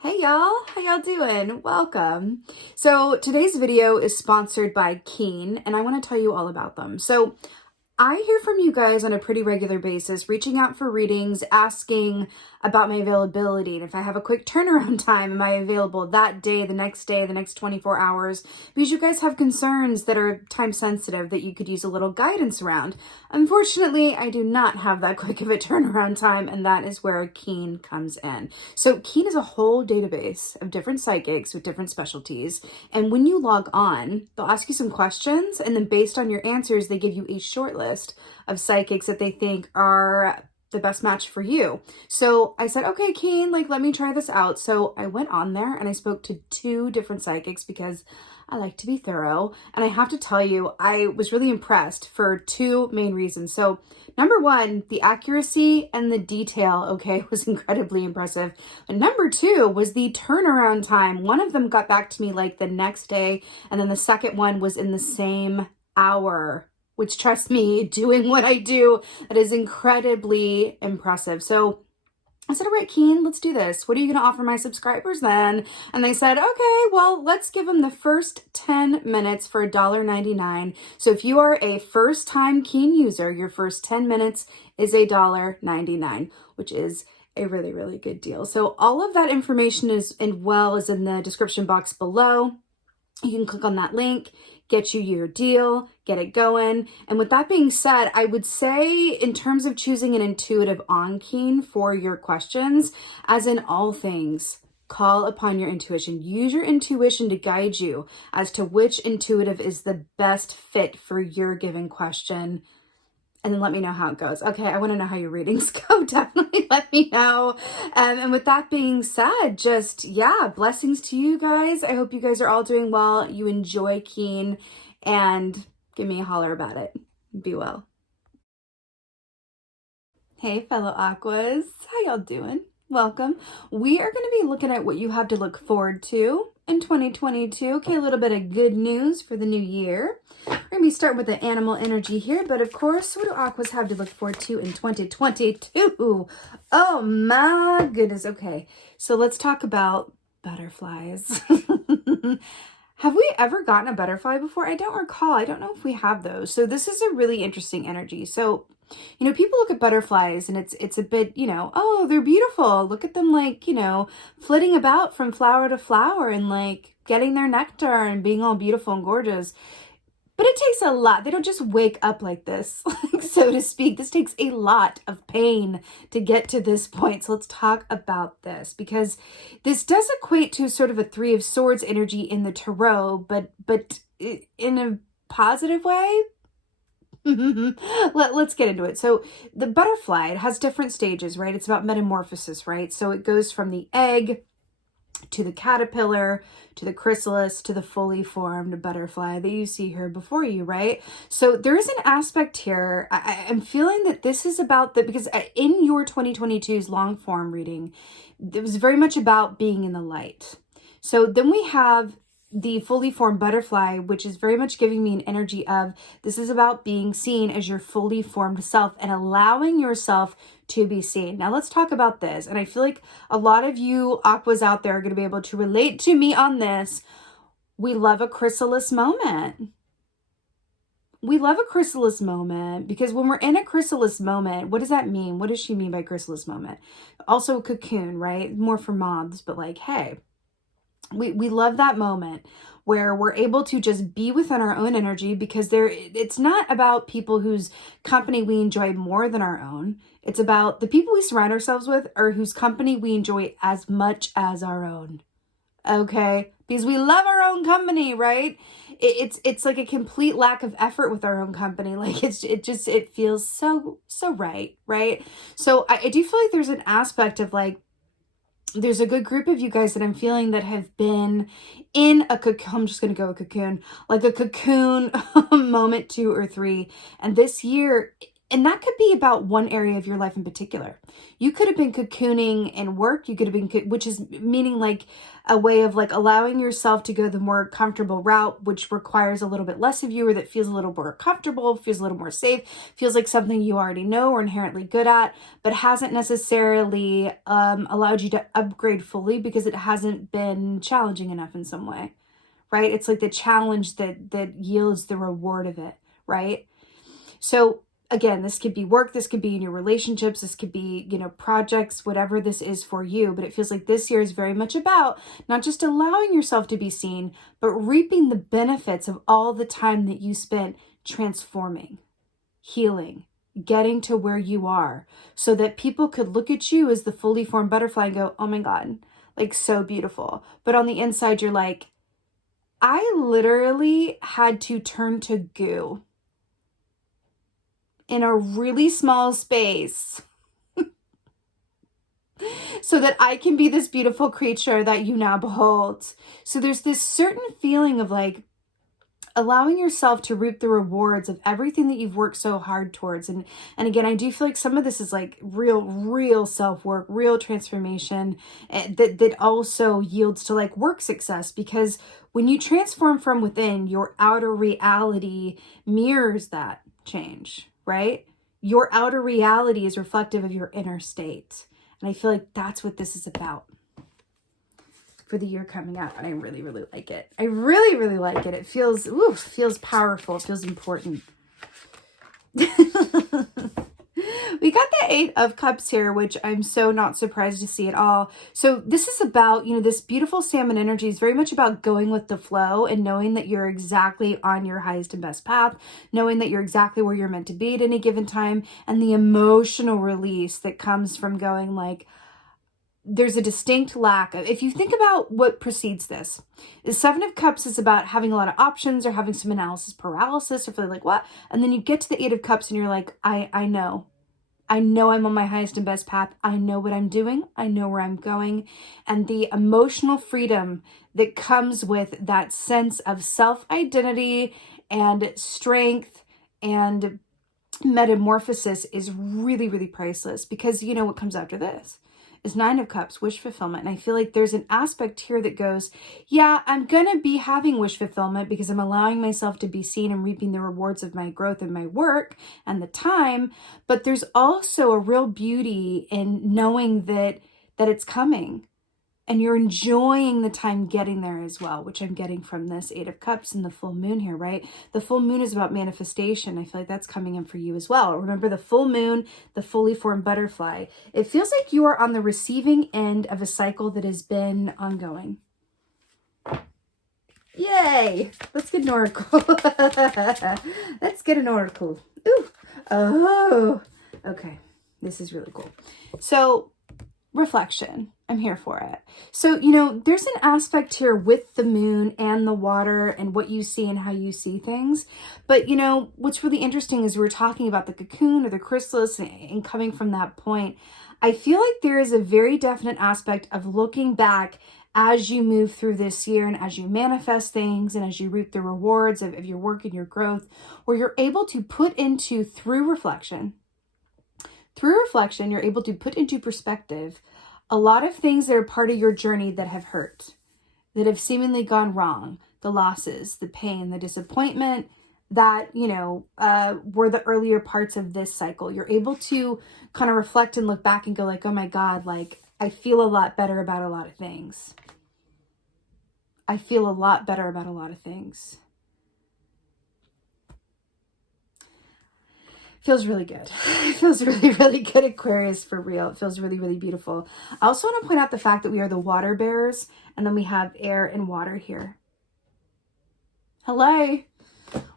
Hey y'all, how y'all doing? Welcome. So today's video is sponsored by Keen, and I want to tell you all about them. So I hear from you guys on a pretty regular basis, reaching out for readings, asking about my availability. And if I have a quick turnaround time, am I available that day, the next 24 hours? Because you guys have concerns that are time sensitive that you could use a little guidance around. Unfortunately, I do not have that quick of a turnaround time, and that is where Keen comes in. So Keen is a whole database of different psychics with different specialties. And when you log on, they'll ask you some questions, and then based on your answers, they give you a short list of psychics that they think are the best match for you. So I said, okay, Keen, let me try this out. So I went on there and I spoke to 2 different psychics because I like to be thorough. And I have to tell you, I was really impressed for 2 main reasons. So number 1, the accuracy and the detail, okay, was incredibly impressive. And number 2 was the turnaround time. One of them got back to me the next day, and then the second one was in the same hour, which, trust me, doing what I do, that is incredibly impressive. So I said, all right, Keen, let's do this. What are you going to offer my subscribers then? And they said, okay, well, let's give them the first 10 minutes for $1.99. So if you are a first-time Keen user, your first 10 minutes is $1.99, which is a really, really good deal. So all of that information is in the description box below. You can click on that link, get you your deal, get it going. And with that being said, I would say in terms of choosing an intuitive on Keen for your questions, as in all things, call upon your intuition. Use your intuition to guide you as to which intuitive is the best fit for your given question. And then let me know how it goes. Okay, I want to know how your readings go. Definitely let me know. And with that being said, blessings to you guys. I hope you guys are all doing well. You enjoy Keen, and give me a holler about it. Be well. Hey, fellow Aquas. How y'all doing? Welcome. We are going to be looking at what you have to look forward to in 2022. Okay, a little bit of good news for the new year. We're going to be starting with the animal energy here, but of course, what do Aquas have to look forward to in 2022? Oh my goodness. Okay, so let's talk about butterflies. Have we ever gotten a butterfly before? I don't recall. I don't know if we have those. So this is a really interesting energy. So people look at butterflies and it's a bit, oh, they're beautiful. Look at them flitting about from flower to flower and getting their nectar and being all beautiful and gorgeous. But it takes a lot. They don't just wake up like this, so to speak. This takes a lot of pain to get to this point. So let's talk about this, because this does equate to sort of a 3 of Swords energy in the tarot, but in a positive way. Let's get into it. So the butterfly, it has different stages, right? It's about metamorphosis, right? So it goes from the egg to the caterpillar, to the chrysalis, to the fully formed butterfly that you see here before you, right? So there is an aspect here. I'm feeling that this is about because in your 2022's long form reading, it was very much about being in the light. So then we have the fully formed butterfly, which is very much giving me an energy of this is about being seen as your fully formed self and allowing yourself to be seen. Now let's talk about this. And I feel like a lot of you Aquas out there are going to be able to relate to me on this. We love a chrysalis moment. We love a chrysalis moment because when we're in a chrysalis moment, what does that mean? What does she mean by chrysalis moment? Also a cocoon, right? More for moths, but hey, we love that moment where we're able to just be within our own energy, because it's not about people whose company we enjoy more than our own. It's about the people we surround ourselves with or whose company we enjoy as much as our own. Okay? Because we love our own company, right? It's like a complete lack of effort with our own company. It feels so right? So I do feel like there's an aspect of there's a good group of you guys that I'm feeling that have been in a cocoon. I'm just going to go with cocoon, like a cocoon moment 2 or 3. And this year, And that could be about one area of your life in particular. You could have been cocooning in work. You could have been, which is meaning like a way of like allowing yourself to go the more comfortable route, which requires a little bit less of you, or that feels a little more comfortable, feels a little more safe, feels like something you already know or inherently good at, but hasn't necessarily allowed you to upgrade fully because it hasn't been challenging enough in some way, right? It's like the challenge that yields the reward of it, right? So again, this could be work, this could be in your relationships, this could be, projects, whatever this is for you. But it feels like this year is very much about not just allowing yourself to be seen, but reaping the benefits of all the time that you spent transforming, healing, getting to where you are, so that people could look at you as the fully formed butterfly and go, oh my God, like so beautiful. But on the inside, you're like, I literally had to turn to goo in a really small space so that I can be this beautiful creature that you now behold. So there's this certain feeling of like allowing yourself to reap the rewards of everything that you've worked so hard towards. And again, I do feel like some of this is like real self-work, real transformation that also yields to like work success, because when you transform from within, your outer reality mirrors that change, right? Your outer reality is reflective of your inner state. And I feel like that's what this is about for the year coming up. And I really like it. I really like it. It feels powerful. It feels important. We got the 8 of Cups here, which I'm so not surprised to see at all. So this is about, this beautiful salmon energy is very much about going with the flow and knowing that you're exactly on your highest and best path, knowing that you're exactly where you're meant to be at any given time, and the emotional release that comes from going like, there's a distinct lack of, if you think about what precedes this, the 7 of Cups is about having a lot of options or having some analysis paralysis or feeling like what, and then you get to the 8 of Cups and you're like, I know I'm on my highest and best path. I know what I'm doing. I know where I'm going. And the emotional freedom that comes with that sense of self-identity and strength and metamorphosis is really priceless, because you know what comes after this is 9 of Cups, wish fulfillment. And I feel like there's an aspect here that goes, yeah, I'm going to be having wish fulfillment because I'm allowing myself to be seen and reaping the rewards of my growth and my work and the time. But there's also a real beauty in knowing that it's coming. And you're enjoying the time getting there as well, which I'm getting from this 8 of Cups and the full moon here, right? The full moon is about manifestation. I feel like that's coming in for you as well. Remember the full moon, the fully formed butterfly. It feels like you are on the receiving end of a cycle that has been ongoing. Yay! Let's get an oracle. Let's get an oracle. Ooh. Oh. Okay. This is really cool. So, reflection. I'm here for it. So, there's an aspect here with the moon and the water and what you see and how you see things. But, what's really interesting is we're talking about the cocoon or the chrysalis and coming from that point. I feel like there is a very definite aspect of looking back as you move through this year and as you manifest things and as you reap the rewards of your work and your growth, where you're able to put into, through reflection, you're able to put into perspective a lot of things that are part of your journey that have hurt, that have seemingly gone wrong, the losses, the pain, the disappointment that, were the earlier parts of this cycle. You're able to kind of reflect and look back and go like, oh my God, like I feel a lot better about a lot of things. I feel a lot better about a lot of things. Feels really good. It feels really good, Aquarius, for real. It feels really beautiful. I also want to point out the fact that we are the water bearers, and then we have air and water here. Hello.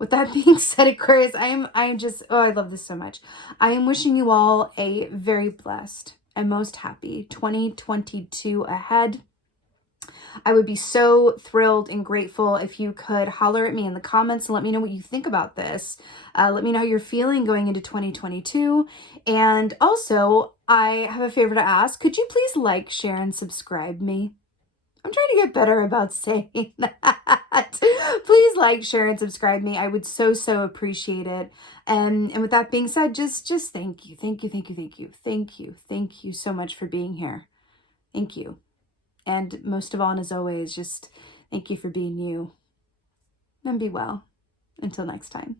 With that being said, Aquarius, I am just, I love this so much. I am wishing you all a very blessed and most happy 2022 ahead. I would be so thrilled and grateful if you could holler at me in the comments and let me know what you think about this. Let me know how you're feeling going into 2022. And also, I have a favor to ask. Could you please like, share, and subscribe me? I'm trying to get better about saying that. Please like, share, and subscribe me. I would so appreciate it. And with that being said, just thank you. Thank you, thank you, thank you. Thank you. Thank you so much for being here. Thank you. And most of all, and as always, just thank you for being you. And be well. Until next time.